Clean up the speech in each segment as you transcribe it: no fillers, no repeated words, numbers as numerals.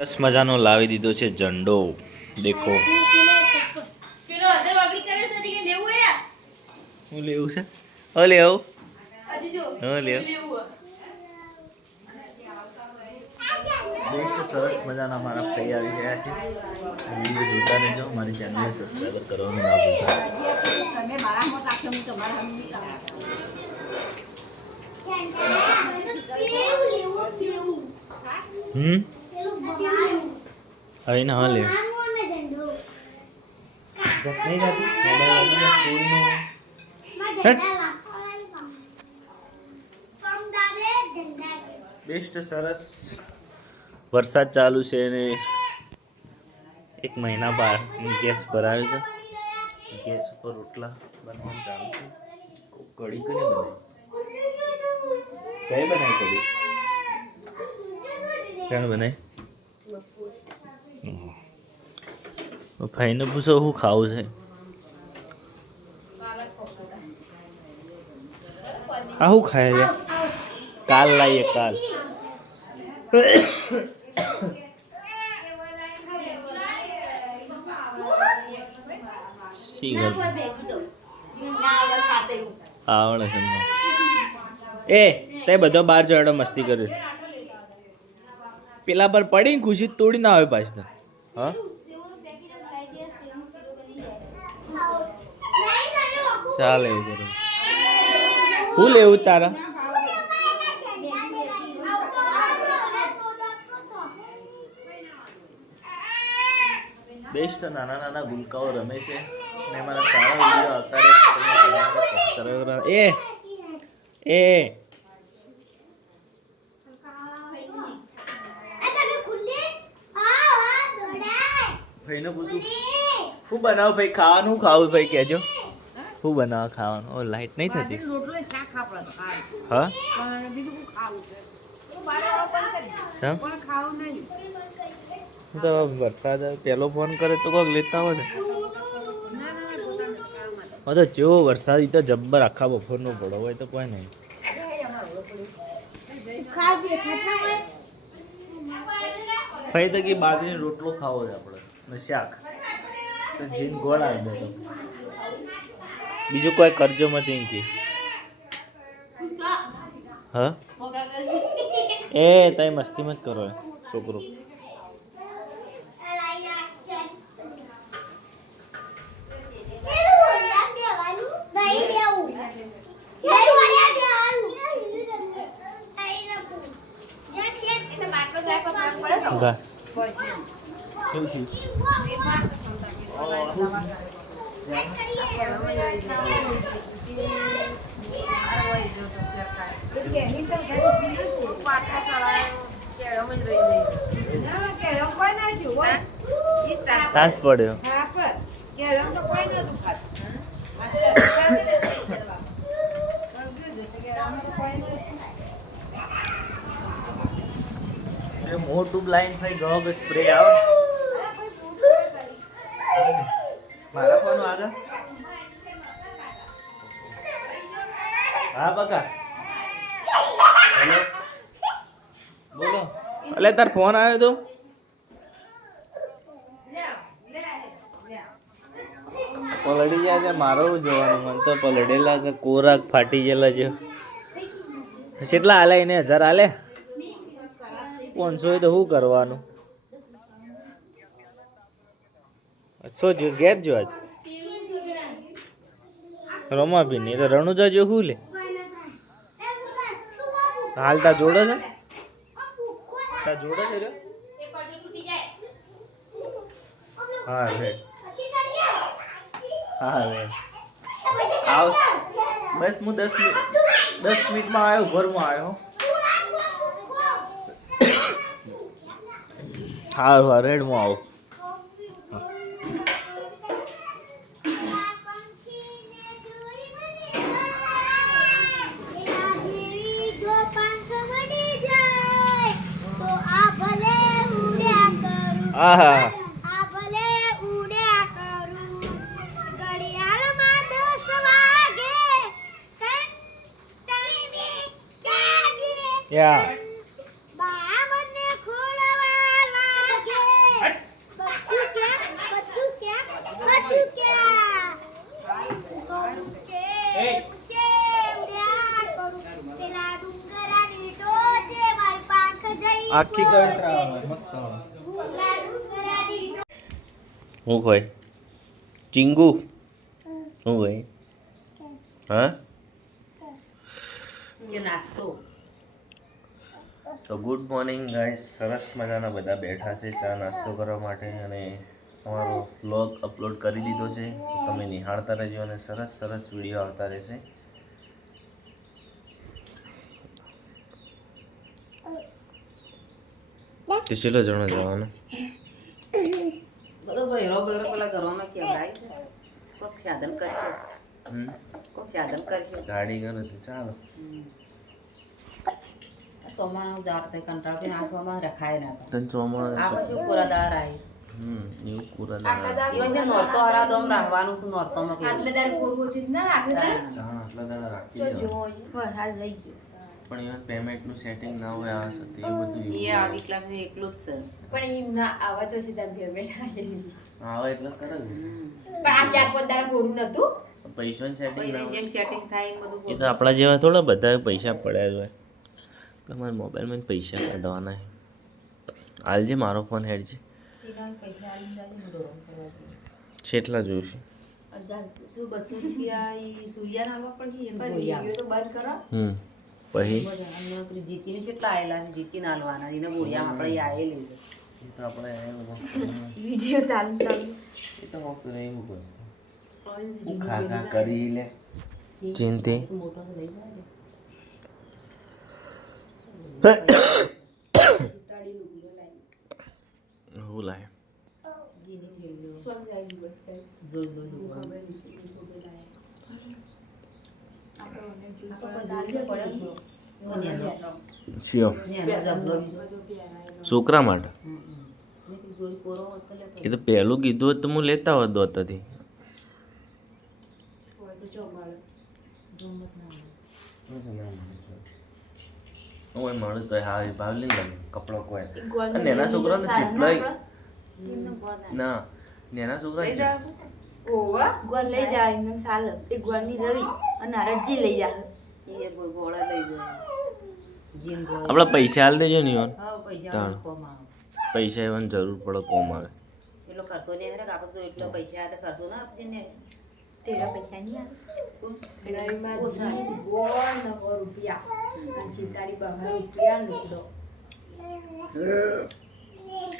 સરસ મજાનો લાવી દીધો છે ઝંડો. દેખો હું લેવું છે. લેવું લેવ બેસ્ટ સરસ મજાના મારા ભાઈ આવી ગયા છે. વિડીયો જોતા રહેજો. મારી ચેનલને સબસ્ક્રાઈબર કરવાનું ના ભૂલતા. હવે ના હા લે બેસ્ટ સરસ વરસાદ ચાલુ છે ને 1 મહિના બાદ ગેસ ભરાયો છે. ગેસ ઉપર રોટલા બનવાનું ચાલુ છે. કઢી કઈ બનાવી કઢી ક્યાં બનાવી ભાઈને પૂછો શું ખાવું છે. આ શું ખાય છે. કાલ લાવીએ કાલ. આવડે છે એ તે બધો બહાર ચડો મસ્તી કર્યું. પેલા પર પડીને ખુશી તોડી ના આવે પાછળ. હા ચાલે એવું કરું. હું લેવું તારા બેસ્ટ નાના નાના ગુલકાઓ રમે છે અને મારા સારા વિડીયો આવતા રહે છે. એ ભાઈને પૂછું શું બનાવું ભાઈ ખાવાનું શું ખાવું ભાઈ કહેજો. શું બનાવવા ખાવાનું? ઓ લાઈટ નહીં થતી. હા તો વરસાદ પહેલો ફોન કરે તો કોઈક લેતા હોય ને. તો જેવો વરસાદ તો જબ્બર આખા બપોરનો પડો હોય તો કોઈ નહીં. ભાઈ તો કે બાજરીનો રોટલો ખાવો છે આપણે ને શાક જીન ગોળ આવી દે. બીજું કોઈ કરજો મત એમ કે. હા એ તઈ મસ્તી મત કરો છોકરો. તાસ પડ્યો. મોટું બ્લાઇન્ડ થઈ ગયો કે સ્પ્રે આવે મારા ફોન આગળ. હા બકા હેલો બોલો. અલે તાર ફોન આવ્યો તો પલડી જાય છે. મારો જોવાનું મન તો પલડેલા કે કોરાક ફાટી ગયેલા છે. કેટલા હાલે એને 1000 હાલે 500 તો શું કરવાનું. સો જો ઘેર જો આજ રમા બી નહીં તો રણુજા જો શું લે હાલતા જોડે છે. તા જોડે છે રે. હા રે હા રે આવ બસ હું 10 મિનિટમાં આવ્યો. ઘરમાં આવ્યો. હા રેડમાં આવો. આહા યા આખી કંટ્રા મસ્ત હું કોઈ ચીંગુ હું કોઈ હા તો ગુડ મોર્નિંગ ગાઈસ. સરસ મજાના બધા બેઠા છે ચા નાસ્તો કરવા માટે અને અમારો વ્લોગ અપલોડ કરી દીધો છે. તમે નિહાળતા રહેજો અને સરસ સરસ વિડીયો આવતા રહેશે. કેટલા જણા જવાનું? બધો ભૈરો ભૈરો પેલા ઘરમાં કેવડાય છે. કોક સાધન કરશે. કોક સાધન કરશે. ગાડી કરે તો ચાલો. સોમાં જાડતે કંટાળ કે આ સોમાં રખાય ના તન ચોમાં આ પછી પૂરા દાળ રાઈ એવું પૂરા દાડા ઈવન જે નોરતો હરા દમ રાખવાનું તું નોરતોમાં કે આટલે દાડ કોરબોથી જ ના રાખે છે આટલા દાડા રાખી તો દેવા. જો વરસાદ લઈ ગયો પણ એમાં પેમેન્ટનું સેટિંગ ના હોય આ સાથે એ બધું એ આવી ક્લાસ એકલું જ છે પણ એમ ના આવા જો સીધા પેમેન્ટ આવેલી આવે એટલે કરે ને. પણ આ 4-5 દાડા કોરું નતું પૈસાનું સેટિંગ ના હોય જેમ સેટિંગ થાય એમ બધું એ તો આપણા જેવા થોડા બધા પૈસા પડ્યા જ હોય. મારા મોબાઈલમાં પૈસા કાઢવાના છે. હાલજે મારો ફોન હેડ છે. પૈસા આલી જાય ને દોરો કરવા કેટલા જોઈશે? 200 રૂપિયા ઈ સૂર્યા નાલવા પડશે એમ પણ બોલ્યા વિડિયો તો બંધ કરો પછી જીતીને કેટલા આયેલા છે જીતી નાલવાના એને બોલ્યા આપણે આયેલી છે એ તો આપણે વિડિયો ચાલુ એ તો મોકલે એવું કરે હું ખા કરી લે ચિંતી મોટો લઈ જાય હું લાય જીની થેલીઓ સ્વંગ જાય બસ જોઈ જોઈ દુકાન શિયો છોકરા માટે એ તો પહેલું કીધું હોત તો હું લેતા હોત દોતાથી. ઓય મારું તો હા એ ભાવ લઈ જાય કપડો કોઈ અને એના છોકરા તો જેટલાય ના નેના છોકરા ઓવા ગોળ લઈ જાય એમ સાલ એક ગોળની રવિ અને અરજી લઈ જાય એ ગોળા લઈ જાય જીન ગોળા આપણા પૈસા હાલ દેજો ને યાર. હા પૈસા તાણ. કોમ આવે પૈસા એવાની જરૂર પડે કોમ આવે. એટલો ખર્ચો નહીં આવે આપણે જો એટલો પૈસા આવે તો ખર્ચો ના આપીએ ને તેરા પૈસા નહીં આવે રવિમાં ઓછા છે. ગોળ 9 રૂપિયા અને સીતાડી 12 રૂપિયા નીકળો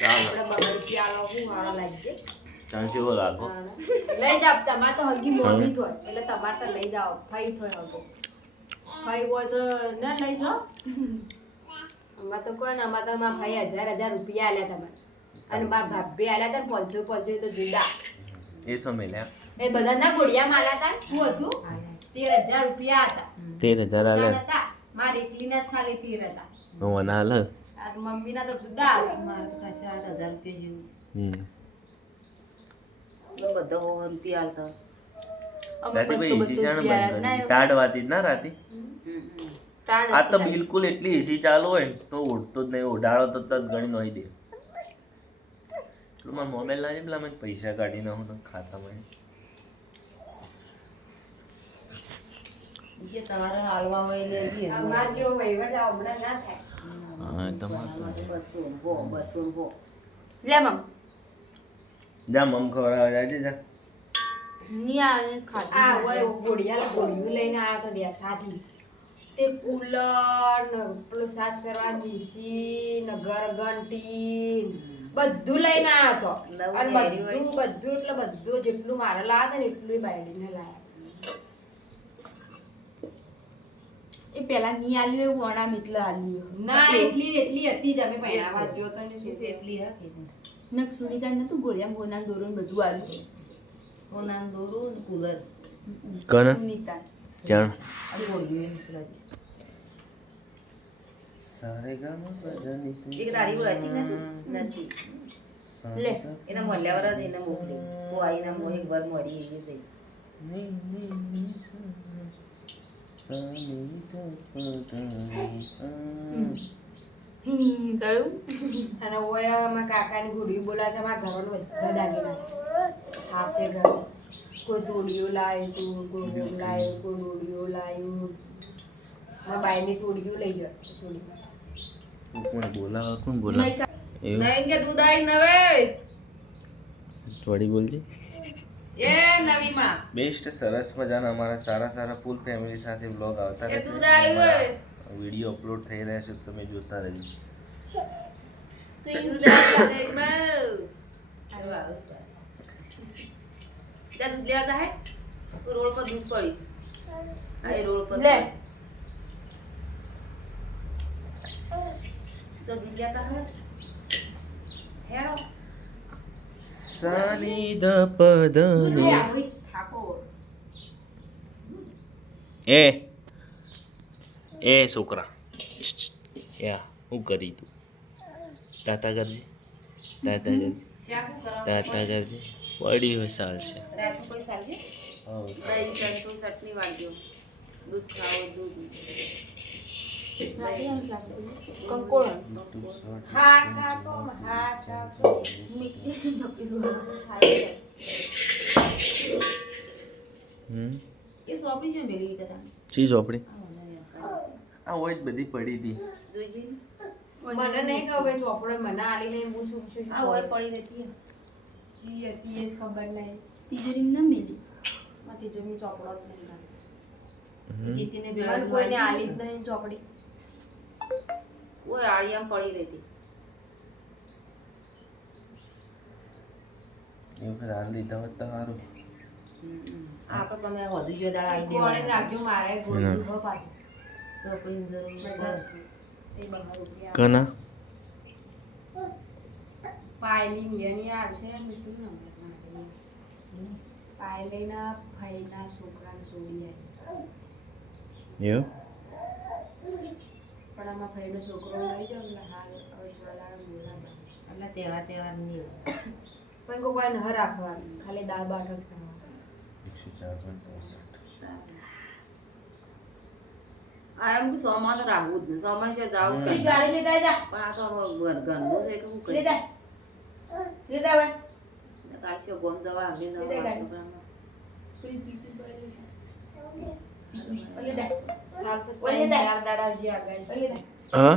ચાલો આપણે 12 રૂપિયા લો હું હારો લાગજે ચાંસી એવો લાગો. લઈ જાવ તમાર તો હલકી મોટી થોય એટલે તમાર તો લઈ જાઓ ફાઈ થોય હગો ફાઈ હોય તો ના લઈ જાઓ અમાર તો કોઈ ના અમાર તો માં ફાઈ 1000 રૂપિયા આલ્યા તમાર અને માર ભાભી આલ્યા તા 500 તો જુદા એ સમય લ્યા એ બધા ના ગોળિયા માલ્યા તા શું હતું 13000 રૂપિયા હતા 13,000 હાલે હતા માર એકલીના જ ખાલી 13 હતા હું ના હાલે. આ મમ્મીના તો જુદા હતા મારે તો ખાસા 8,000 રૂપિયા જેવું હમ બધો રૂપિયા હાલતા રાતે ભાઈ એસી ચાને બંધ કરી ટાઢ વાતી જ ના રાતી. આ તો બિલકુલ એટલી એસી ચાલુ હોય ને તો ઉડતો જ નહીં. ઉડાડો તો તરત ગણી નોઈ દે. મારા મોબાઈલ ના પેલા મેં પૈસા કાઢી નાખું તો ખાતામાં. જે તમારે હાલવા હોય ને એ અમાર જેવો વહીવટ હમણાં ના થાય હા તમારે 200 ભો લે મમ જા મમ ખવડાવવા જાય છે જા. આ હોય ગોળિયા ગોળિયું લઈને આવ્યા તો બેસાથી તે કુલર ને પેલું સાસ કરવાની ડીશી ને ઘરઘંટી બધું લઈને આવ્યો તો અને બધું એટલે બધું જેટલું મારે લાવ્યા હતા ને એટલું બાયડીને લાવ્યા એ પેલા ની આલ્યું એવું વણામ એટલે આલ્યું ના એટલી હતી જ અમે પહેરાવા જો તો ને શું એટલી હતી નક સુનિતા નતું ગોળિયા મોના દોરો બધું આલ્યું કોના દોરું ને કુલર કને સુનિતા જાણ આ ગોળીઓ નીકળે સારે ગામ બધાની એક તારી વાતી નથી લે એના મોલ્યાવર જ એને મોકલી તો આઈના મોહ એક વાર મળી એ જઈ અને ઓય મારા કાકાની ઘોડી બોલાવતા મારા ઘરનો બધા દાગીના હાથે ઘર કોઈ તોડિયો લાવ્યું તું કોઈ હોમ લાવ્યું કોઈ ડોડિયો લાવ્યું મારા બાઈની તોડિયો લઈ ગયો થોડી કોણ બોલા એવું નહીં કે દૂધ આવી નવે થોડી બોલજી એ નવી માં બેસ્ટ સરસ મજાના અમારા સારા ફૂલ ફેમિલી સાથે વ્લોગ આવતા એ રહેશે દૂધ આવ્યું વિડીયો અપલોડ થઈ રહ્યા છે તમે જોતા રહેજો દૂધ આવી માં જા દૂધ લેવા જા હે રોડ પર દૂધ પડી આ એ રોડ પર લે તો દૂધ લેતા હે હેડો સાની દ પદ લે ને આવી થાકો એ છોકરા યા હું કરી તું તાતા કરજે શાકું કરવા તાતા કરજે પડી હોય સાલ છે રાતનું કોઈ સાલજે દહીં સંતું ચટણી વાળજો દૂધ ખાઓ દૂધ કંકોળ હા કાપો મીઠી એ સોપડી છે મેલી વિતા ચીજ આપણી આ હોય જ બધી પડી હતી જોઈએ મને નહીં ખબર ચોપડે મને આલી નહીં હું શું છું આ હોય પડી રહેતી જી હતી એ જ ખબર નહીં તિજોરી ના મેલી માંથી જો મેં ચોપડો જ નહીં લાગ્યો. જીતીને મને ભેળા કોઈને આલી જ નહીં ચોપડી ઓય આળિયામ પડી રહેતી એવું રાંધ લીધા હોત તો સારું આપણે તમે હજી જો દાડા આવી કોણે દેવાના રાખજો મારે ગોળું હો પાછું સોપડીની જરૂર બધા પડે. એ 12 રૂપિયા કના પાયલી નિયની આવશે મીઠું નંબર ના પાયલીના ભાઈના છોકરાને છોડી આવી એવું પણ આમાં ભાઈનો છોકરો લઈ જાવ એટલે હાલ હવે થોડા દાડા બોલાવા એટલે તહેવાર નહીં પણ કોઈ કોઈ ન રાખવાનું ખાલી દાળ બાટ જ કરવાનું 104.65 આ એમ કે સોમાં તો રાખવું જ ને સોમાં છે જાવ જ પેલી કરતા. ગાડી લેતા જા પણ આ તો હવે ગંદુ છે કે હું કરી લેતા લેતા હવે કાલથી ગોમ જવા આવી ન લીધે ગાડી. પ્રોગ્રામમાં. પેલી પીપી લેતા ચાલ તો 4 દાડા જે આગળ લેતા હા